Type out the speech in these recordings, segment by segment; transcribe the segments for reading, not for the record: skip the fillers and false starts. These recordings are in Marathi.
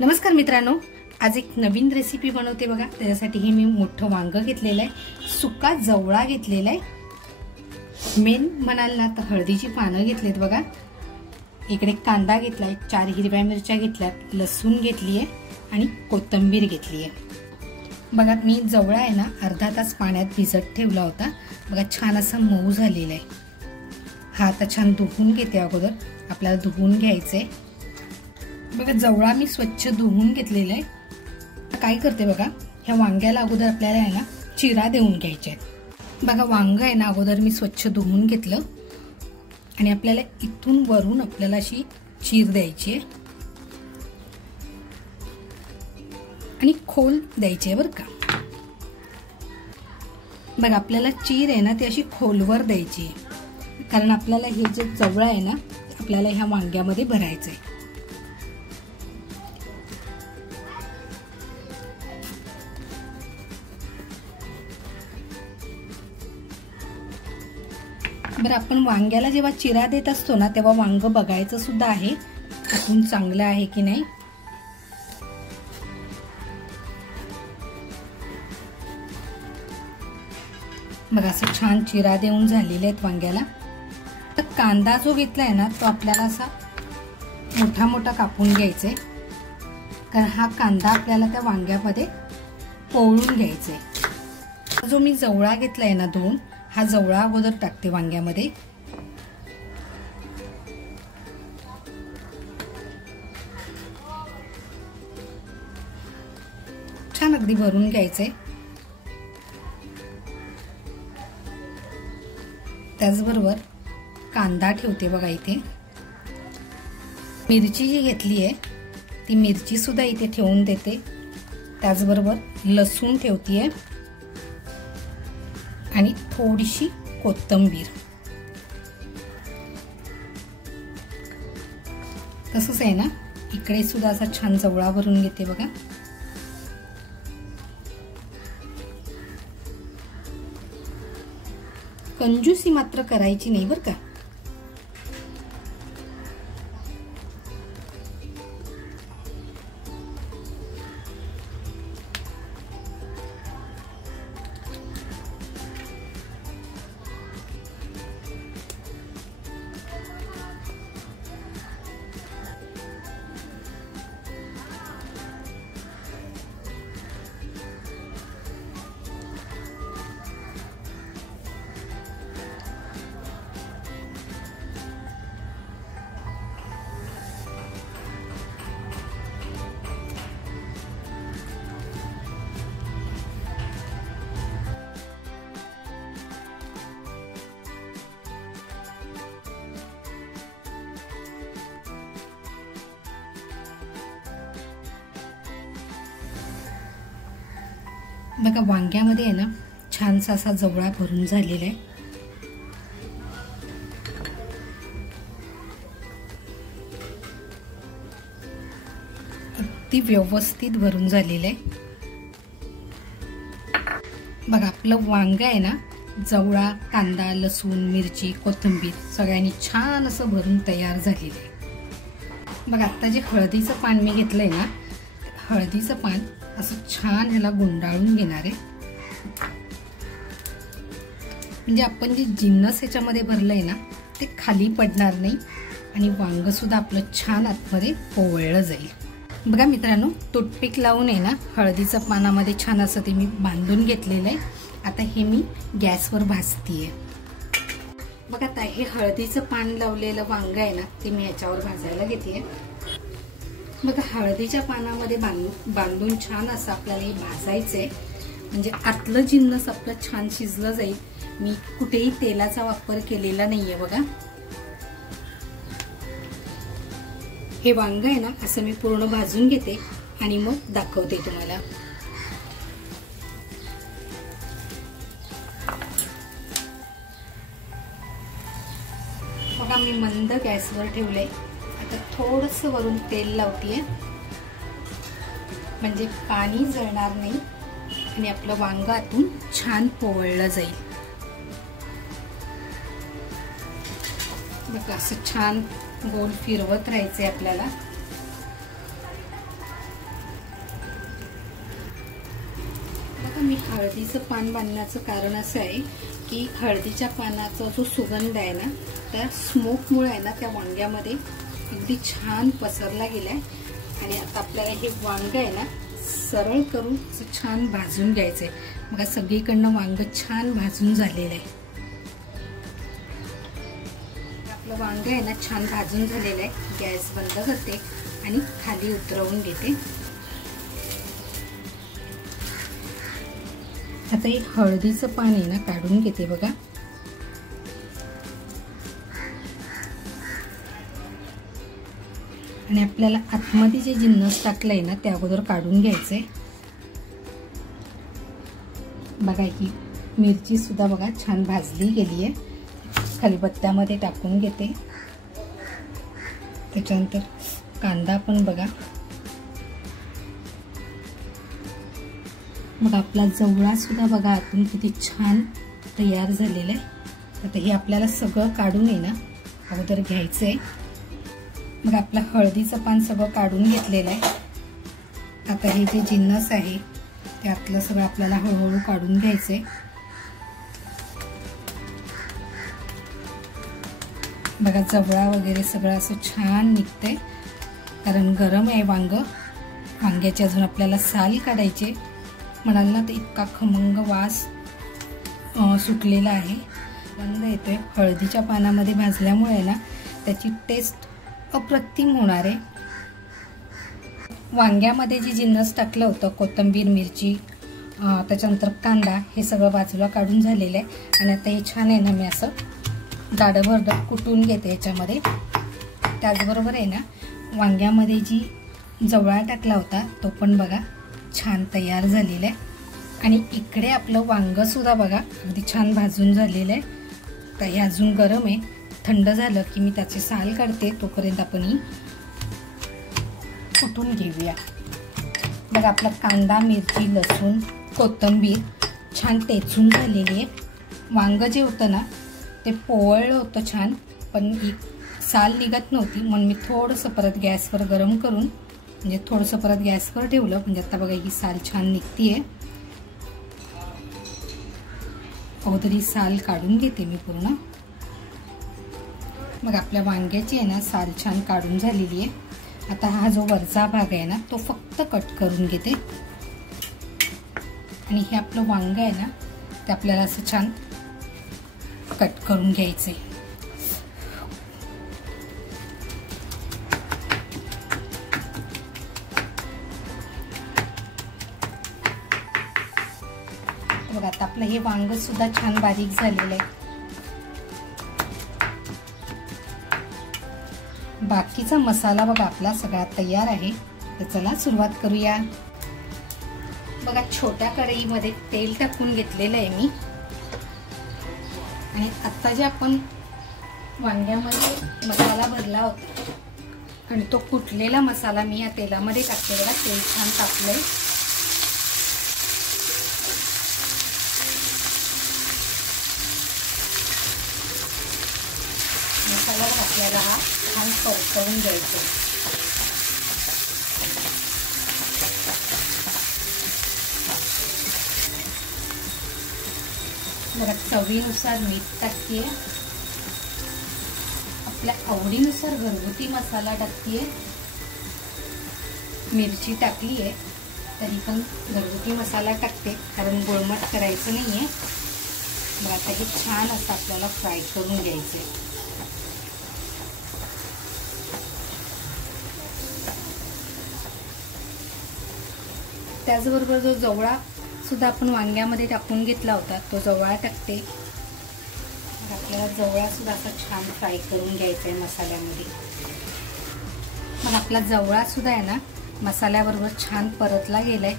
नमस्कार मित्रांनो, आज एक नवीन रेसिपी बनवते बघा। त्याच्यासाठी हे मी मोठं वांग घेतलेलं आहे, सुका जवळा घेतलेला आहे, मेन म्हणाल ना तर हळदीची पानं घेतलीत बघा, इकडे कांदा घेतलाय, 4 हिरव्या मिरच्या घेतल्यात, लसूण घेतली आहे आणि कोथिंबीर घेतली आहे बघा। मी जवळा आहे ना अर्धा तास पाण्यात भिजत ठेवला होता बघा, छान असा मऊ झालेला आहे। हा आता छान धुवून घेते, अगोदर आपल्याला धुवून घ्यायचंय बघा। जवळा मी स्वच्छ धुवून घेतलेला आहे। काय करते बघा, ह्या वांग्याला अगोदर आपल्याला आहे ना चिरा देऊन घ्यायचे बघा। वांग आहे ना अगोदर मी स्वच्छ धुवून घेतलं आणि आपल्याला इथून वरून आपल्याला अशी चीर द्यायची आहे आणि खोल द्यायची आहे बरं का। बघा आपल्याला चीर आहे ना ती अशी खोलवर द्यायची आहे, कारण आपल्याला हे जे जवळा आहे ना आपल्याला ह्या वांग्यामध्ये भरायचं आहे। बरं, आपण वांग्याला जेव्हा चिरा देत असतो ना तेव्हा वांग बघायचं सुद्धा आहे आतून चांगलं आहे की नाही। बघा असं छान चिरा देऊन झालेले आहेत वांग्याला। तर कांदा जो घेतलाय ना तो आपल्याला असा मोठा मोठा कापून घ्यायचा आहे, कारण हा कांदा आपल्याला त्या वांग्यामध्ये पोळून घ्यायचा आहे। जो मी जवळा घेतलाय ना धुवून, हा जवळा अगोदर टाकते वांग्यामध्ये। छान अगदी भरून घ्यायचंय। त्याचबरोबर कांदा ठेवते बघा इथे, मिरची जी घेतली आहे ती मिरची सुद्धा इथे ठेवून देते। त्याचबरोबर लसूण ठेवतीये आणि थोडीशी कोथिंबीर। तसंच आहे ना इकडे सुद्धा असा छान जवळा भरून घेते बघा। कंजूसी मात्र करायची नाही बरं का। बघा वांग्यामध्ये आहे ना छानसा असा जवळा भरून झालेला आहे। अगदी व्यवस्थित भरून झालेलं आहे बघा। आपलं वांग आहे ना जवळा, कांदा, लसूण, मिरची, कोथिंबीर सगळ्यांनी छान असं भरून तयार झालेलं आहे बघा। आता जे हळदीचं पान मी घेतलंय ना, हळदीचं पान असं छान ह्याला गुंडाळून घेणार आहे, म्हणजे आपण जे जिन्नस ह्याच्यामध्ये भरलंय ना ते खाली पडणार नाही आणि वांग सुद्धा आपलं छान आतमध्ये पोवळलं जाईल बघा। मित्रांनो टूथपिक लावून आहे ना हळदीचं पानामध्ये छान असं ते मी बांधून घेतलेलं आहे। आता हे मी गॅसवर भाजतीये बघा। आता हे हळदीचं पान लावलेलं वांग आहे ना ते मी ह्याच्यावर भाजायला घेते बघा। हळदीच्या पानामध्ये बांधून छान असं आपल्याला हे भाजायचंय, म्हणजे आतलं जिन्नस आपलं छान शिजलं जाईल। मी कुठेही तेलाचा वापर केलेला नाहीये बघा। हे वांग आहे ना असं मी पूर्ण भाजून घेते आणि मग दाखवते तुम्हाला। बघा मी मंद गॅसवर ठेवलंय, आता थोडंसं वरून तेल लावतीये, म्हणजे पाणी जळणार नाही आणि आपलं वांग आतून छान पोवळलं जाईल। बघा असं छान गोल फिरवत राहायचंय आपल्याला। मी हळदीचं पान बांधण्याचं कारण असं आहे की हळदीच्या पानाचा जो सुगंध आहे ना त्या स्मोकमुळे आहे ना त्या वांग्यामध्ये अगदी छान पसरला गेलाय। आणि आता आपल्याला हे वांग आहे ना सरळ करून असं छान भाजून घ्यायचंय। बघा सगळीकडनं वांग छान भाजून झालेलं आहे। आपलं वांग आहे ना छान भाजून झालेलं आहे। गॅस बंद करते आणि खाली उतरवून घेते। आता हे हळदीचं पान आहे ना काढून घेते बघा। आणि आपल्याला आतमध्ये जे जिन्नस टाकलंय ना ते अगोदर काढून घ्यायचंय। बघा ही मिरची सुद्धा बघा छान भाजली गेली आहे। खलबत्त्यामध्ये टाकून घेते। त्याच्यानंतर कांदा पण बघा। मग आपला जवळा सुद्धा बघा आतून किती छान तयार झालेला आहे। आता हे आपल्याला सगळं काढून आहे ना अगोदर घ्यायचंय। मग आपलं हळदीचं पान सगळं काढून घेतलेलं आहे। आता हे जे जिन्नस आहे त्यातलं सगळं आपल्याला हळूहळू काढून घ्यायचंय। बघा जवळा वगैरे सगळं असं छान निघतंय कारण गरम आहे वांग। वांग्याची अजून आपल्याला साल काढायचे म्हणाल ना तर इतका खमंग वास सुटलेला आहे। गंध येतोय हळदीच्या पानामध्ये भाजल्यामुळे ना त्याची टेस्ट अप्रतिम होणार आहे। वांग्यामध्ये जे जिन्नस टाकलं होतं कोथिंबीर मिरची त्याच्यानंतर कांदा हे सगळं बाजूला काढून झालेलं आहे। आणि आता हे छान आहे ना मी असं दाडभर कुटून घेते याच्यामध्ये। त्याचबरोबर आहे ना वांग्यामध्ये जी जवळा टाकला होता तो पण बघा छान तयार झालेला आहे। आणि इकडे आपलं वांग सुद्धा बघा अगदी छान भाजून झालेलं आहे। तर हे अजून गरम आहे। थंड झालं की मी त्याचे साल काढते तोपर्यंत आपण ही कुटून घेऊया। बघा आपला कांदा मिरची लसूण कोथिंबीर छान टेचून झालेली आहे। वांग जे होतं ना ते पोवळलं होतं छान पण साल निघत नव्हती म्हणून मी थोडंसं परत गॅसवर गरम करून म्हणजे थोडंसं परत गॅसवर ठेवलं। म्हणजे आता बघा ही साल छान निघतीये। अगोदर ही साल काढून घेते मी पूर्ण। मग आपल्या वांग्याची आहे ना साल छान काढून झालेली आहे। आता हा जो वरचा भाग आहे ना तो फक्त कट करून घेते। आणि हे आपलं वांग आहे ना ते आपल्याला असं छान कट करून घ्यायचंय। बघा आता आपलं हे वांग सुद्धा छान बारीक झालेलं आहे। बाकीचा मसाला बघा आपला सगळा तयार आहे। तर चला सुरुवात करूया। बघा छोट्या कढईमध्ये तेल टाकून घेतलेलं आहे मी। आणि आता जे आपण वांग्यामध्ये मसाला भरला होता आणि तो कुटलेला मसाला मी या तेलामध्ये टाकते बघा। तेल छान तापलंय। मसाला आपल्याला हा छान परतवून घ्यायचा। बघा चवीनुसार मीठ टाकते। आपल्या आवडीनुसार घरगुती मसाला टाकते। मिरची टाकली आहे तरी पण घरगुती मसाला टाकते कारण गुळमट करायचं नाहीये। मग आता हे छान असं आपल्याला फ्राय करून घ्यायचे। त्याचबरोबर जो जवळा सुद्धा आपण वांग्यामध्ये टाकून घेतला होता तो जवळा टाकते। आपल्याला जवळा सुद्धा असं छान फ्राय करून घ्यायचा आहे मसाल्यामध्ये। मग आपला जवळा सुद्धा आहे ना मसाल्याबरोबर छान परतला गेलाय।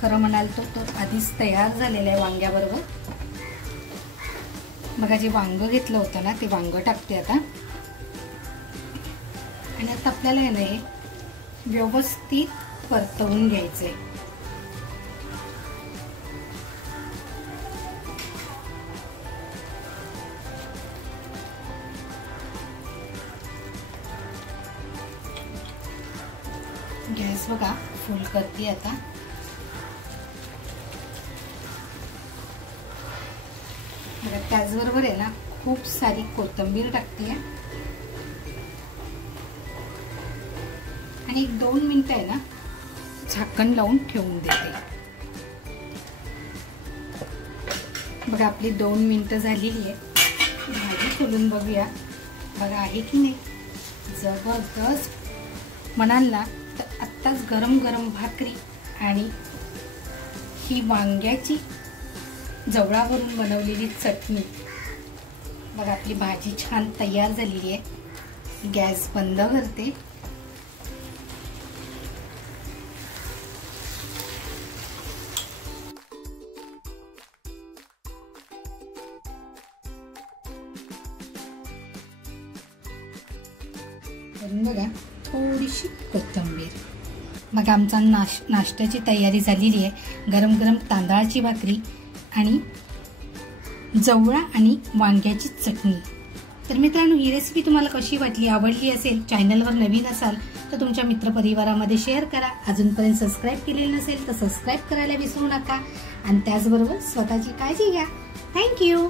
खरं म्हणाल तो आधीच तयार झालेला आहे वांग्याबरोबर। बघा जे वांग घेतलं होतं ना ते वांग टाकते आता। आणि आता आपल्याला आहे ना हे व्यवस्थित परतवून घ्यायचंय। गॅस बघा फुल करते आता। त्याचबरोबर आहे ना खूप सारी कोथिंबीर टाकते आणि 1-2 मिनिटं आहे ना झाकण लावून ठेवून देते। बघा आपली 2 मिनिटं झालेली आहे। भाजी खोलून बघूया, बघा आहे की नाही जबरदस्त। म्हणाल ना तर आत्ताच गरम गरम भाकरी आणि ही वांग्याची जवळावरून बनवलेली चटणी, बघा आपली भाजी छान तयार झालेली आहे। गॅस बंद करते। बघा थोडीशी कोथिंबीर। बघा आमचा नाश्त्याची तयारी झालेली आहे। गरम गरम तांदळाची भाकरी आणि जवळा आणि वांग्याची चटणी। तर मित्रांनो ही रेसिपी तुम्हाला कशी वाटली, आवडली असेल, चॅनलवर नवीन असाल तर तुमच्या मित्रपरिवारामध्ये शेअर करा। अजूनपर्यंत सबस्क्राईब केलेलं नसेल तर सबस्क्राईब करायला विसरू नका आणि त्याचबरोबर स्वतःची काळजी घ्या। थँक्यू।